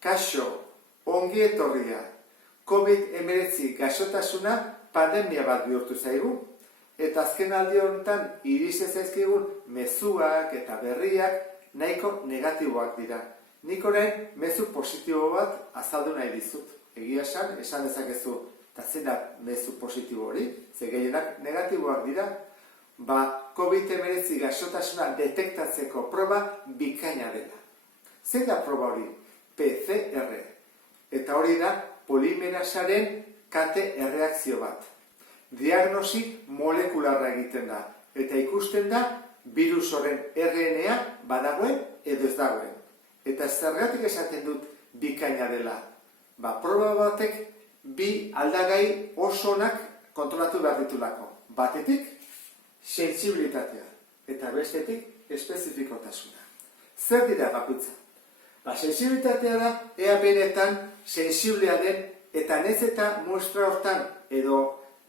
Kaixo, ongi etorria, COVID-19 gaixotasuna pandemia bat bihurtu zaigu, eta azken aldi honetan iritsi zaizkigun mezuak eta berriak nahiko negatiboak dira. Nik orain mezu positibo bat azaldu nahi dizut. Egia esan dezakezu, eta zein da mezu positibo hori, ze gehienak negatiboak dira. COVID-19 gaixotasuna detektatzeko proba bikaina dela. Zein da proba hori? PCR. Eta hori da polimerasaren kate erreakzio bat. Diagnosi molekularra egiten da. Eta ikusten da virus horren RNA badagoen edo ez dagoen. Eta zergatik esaten dut bikaina dela. Proba batek bi aldagai oso onak kontrolatu behar ditulako. Batetik, sentsibilitatea, eta bestetik espezifikotasuna. Zer dira bakoitza? Sentsibilitatea da, ea benetan sensiblea den, eta nez eta muestra hortan, edo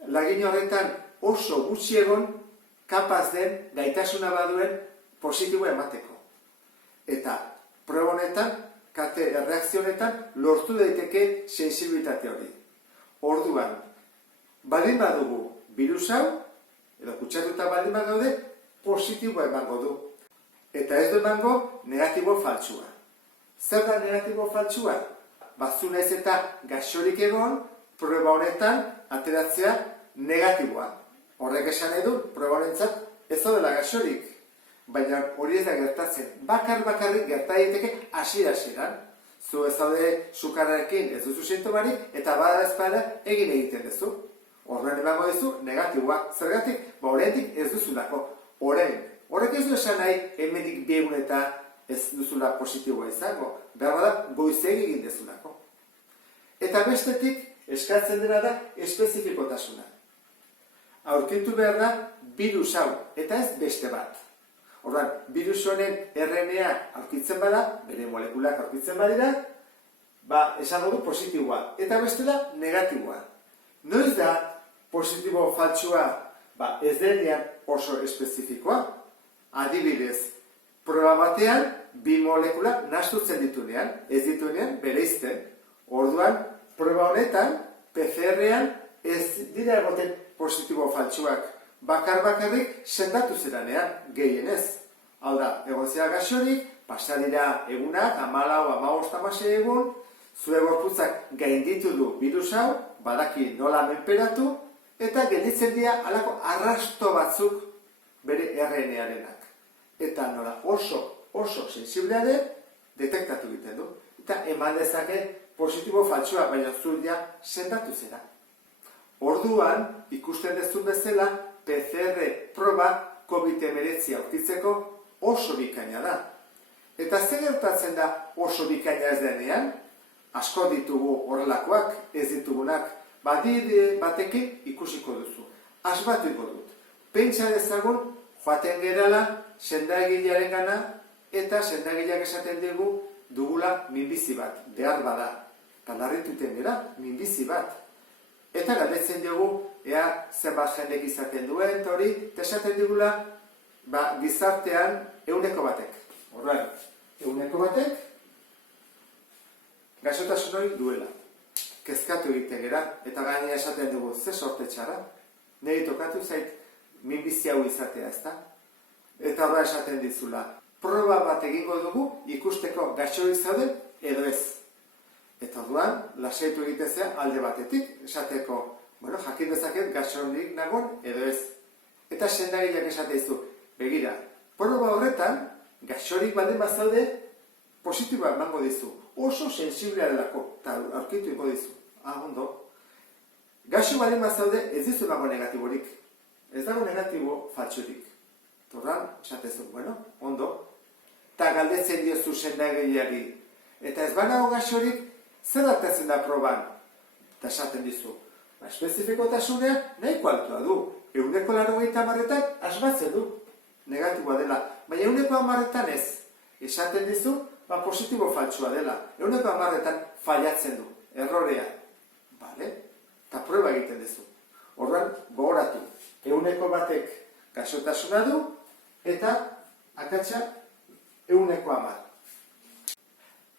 lagin horretan oso gutxi egon, kapaz den, gaitasuna baduen, positibo emateko. Eta proba honetan, kate erreakzionetan, lortu daiteke sensibilitate hori. Orduan, baldin badugu virus hau, edo kutsatuta baldin badaude, positibo emango du. Eta ez du emango negatibo faltsua. Zer da negatibo faltsua? Zu naiz eta gaixorik egon, proba honetan ateratzea negatiboa. Horrek esan edu, proba honentzat ez dela gaixorik. Baina hori ez da gertatzen. Bakarrik gerta daiteke hasiera-hasieran. Zu ez daude sukarrarekin ez duzu sintomarik, eta bada ezpada egiten duzu. Horren emango duzu negatiboa. Zergatik? Oraindik ez duzulako. Horrek ez du esan nahi hemendik bi egun eta ez duzula positiboa izango. Behar da, goizegi egin dezulako. Eta bestetik, eskatzen dena da espezifikotasuna. Aurkitu behar da virus hau, eta ez beste bat. Horren, virus honen RNA aurkitzen bada, bere molekulak aurkitzen badira, esango du positiboa, eta bestela negatiboa. Noiz da positibo faltsua ez denean oso espezifikoa? Adibidez, proba batean bi molekula nahastutzen dituenean, ez dituenean bereizten. Orduan, proba honetan, PCR-ean ez dira egoten positibo faltsuak. Bakarrik sendatu zeranean, gehienez. Hau da, egon zera gaixorik, pasa dira egunak, 14, 15, 16 egun, zure gorputzak gainditu du virus hau, badaki nola menperatu, eta gelditzen dira halako arrasto batzuk bere RNA-arenak. Eta nola oso sensiblea den, detektatu egiten du. Eta eman dezake positibo faltsua, baina zuria sendatu zera. Orduan, ikusten dezun bezala, PCR proba COVID-19 aurkitzeko oso bikaina da. Eta zer gertatzen da oso bikaina ez denean? Asko ditugu horrelakoak, ez ditugunak, batekin ikusiko duzu. Asmatuko dut. Pentsa dezagun, joaten gerala, sendagilearen gana, eta sendagileak esaten dugula minbizi bat, behar bada. Eta larrituten gara, minbizi bat. Eta galdetzen dugu, ea zenbat jendek izaten duen, eta esaten digula, gizartean 100 batek. Horren, 100 batek, gaixotasun hori duela. Kezkatu egiten gara, eta gainera esaten dugu, ze sorte txara, niri tokatu zait minbizi hau izatea, ezta? Eta horra esaten dizula, proba bat egingo dugu ikusteko gaixorik zauden edo ez. Eta orduan, lasaitu egitezea alde batetik, esateko, jakin dezaket gaixorik nagoen edo ez. Eta sendagileak esate dizu, begira, proba horretan, gaixorik baldin bazaude, positiboa emango dizu. Oso sensiblea delako, eta aurkitu ingo dizu. Ondo. Gaixo baldin bazaude, ez dizu emango negatiborik. Ez dago negatibo faltsurik. Torran, esatezu, ondo. Eta galdetzen diozu sendagileari. Eta ez banago gaixorik, zer hartatzen da proban? Eta esaten dizu. Espezifikotasunea nahiko altua du. 180etan asmatzen du. Negatiboa dela. Baina 110etan ez. Esaten dizu, positibo faltsua dela. 110etan fallatzen du. Errorea. Eta proba egiten dizu. Orduan, gogoratu. 100 batek gaixotasuna du, eta akatsa 110.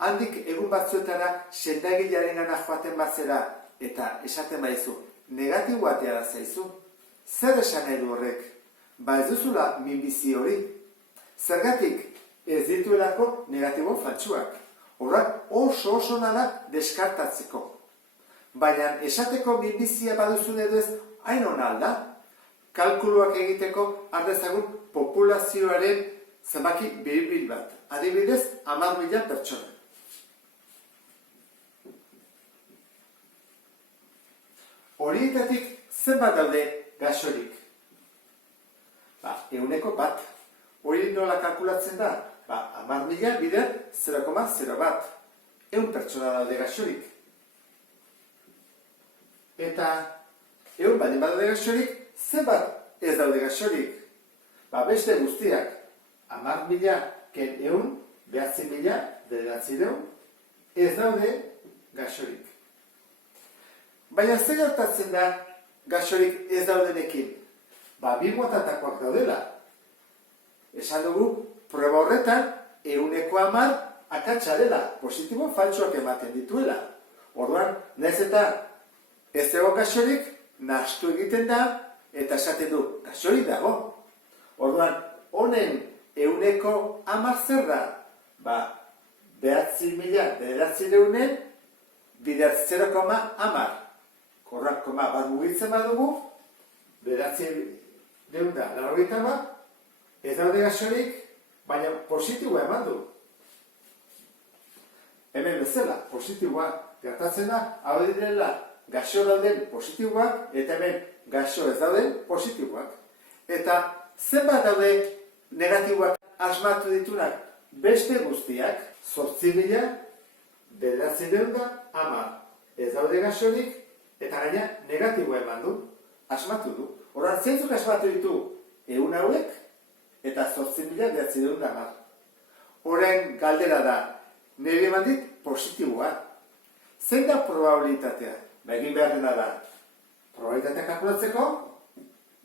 handik egun batzuetara sendagilearengana joaten bazera eta esaten baizu, negatiboa atera zaizu. Zer esan nahi du horrek? Ba ez duzula minbizi hori. Zergatik ez dituelako negatibo faltsuak. Horrak oso nada deskartatzeko. Baina esateko minbizia baduzun edo ez, hain ona alda. Kalkuluak egiteko ardezagun populazioaren zenbaki biribil bat. Adibidez, 10.000 pertsona. Horietatik zenbat daude gaxorik? 100%. Hori nola kalkulatzen da? 10.000 bider 0,01. 100 pertsona daude gaxorik. Eta 100 baldin badaude gaxorik, zenbat ez daude gaxorik? Beste guztiak, 10.000 ken 100, 9.000, 900, ez daude gaxorik. Baina zer gertatzen da gaxorik ez daudenekin? Bi motatakoak daudela. Esan dugu, proba horretan, 110 akatsa dela, positibo faltsuak ematen dituela. Orduan, nahiz eta ez dago gaxorik, nahastu egiten da, eta esaten du, gaxorik dago. Orduan, honen 110 zer da? 9.000 bider 0,10. Horrak koma bat mugitzen badugu, 9.000 ez daude gaxorik, baina positiboa eman du. Hemen bezala, positiboa gertatzen da, hau direla gaxo dauden positiboak, eta hemen gaxo ez dauden positiboak. Eta zenbat daude negatiboak asmatu ditunak? Beste guztiak, 8.000, 910 ez daude gaxorik, eta gaina negatiboa eman du, asmatu du. Horren, zentzuk asmatu ditu 100 hauek, eta 8.910. Horren galdera da, nire eman dit positiboa. Zein da probabilitatea? Egin beharrena da, probabilitatea kalkulatzeko,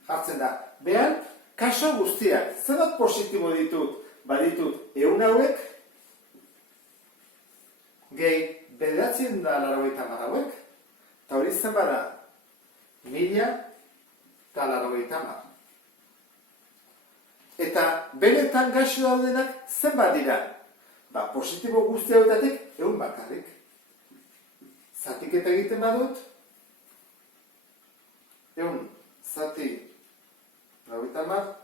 jartzen da, behan, kaso guztiak, zenbat positibo ditut, baditut 100 hauek, gehi 980 hauek, eta hori zen bada, 1.080. Eta benetan gaixo daudenak zenbat dira? Positibo guzti hauetatik 100 bakarrik. Zatiketa egiten badut, 100 zati 90,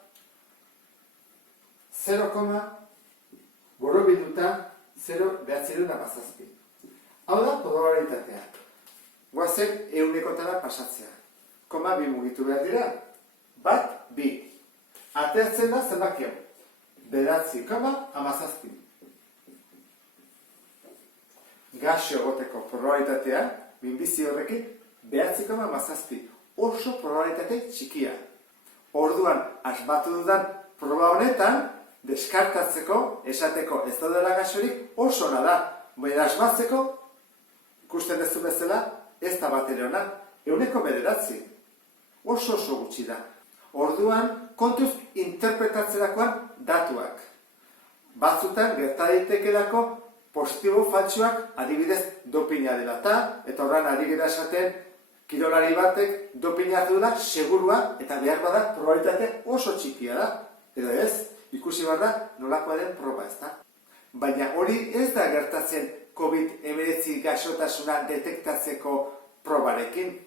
0, borobilduta 0,917. Hau da, probabilitatea. Guazen 100-ekotara pasatzea. Koma bi mugitu behar dira. 1, 2. Ateatzen da zenbaki hau. 9,17. Gaxo egoteko probabilitatea, minbizi horrekin, 9,17. Oso probabilitate txikia. Orduan, asmatu dudan proba honetan, deskartatzeko, esateko ez daudela gaxorik, oso ona da. Baina asmatzeko, ikusten duzu bezala, ez da bat ere ona, 109. Oso gutxi da. Orduan, kontuz interpretatzerakoan datuak. Batzutan, gerta daitekelako positibo faltsuak adibidez dopina dela eta horran ari gara esaten kirolari batek dopina duela segurua eta behar bada probabilitate oso txikia da. Edo ez, ikusi behar da nolakoa den proba ez da. Baina hori ez da gertatzen COVID-19 gaixotasuna detektatzeko probarekin.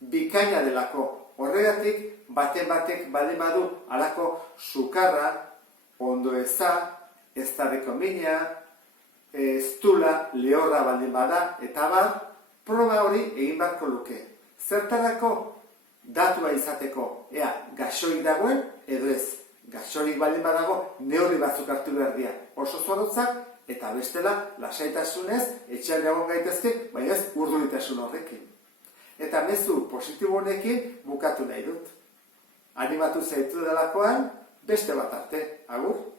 Bikaina delako. Horregatik, batek baldin badu halako sukarra, ondo eza, ez dabeko mina, estula, lehorra baldin bada, eta proba hori egin beharko luke. Zertarako datua izateko, ea, gaxorik dagoen, edo ez. Gaxorik baldin badago, neurri batzuk hartu behar dira. Oso zorotzak, eta bestela, lasaitasunez, etxean egon gaitezke, baina ez urduritasun horrekin. Eta mezu positibo honekin bukatu nahi dut. Animatu zaitu delakoan, beste bat arte. Agur!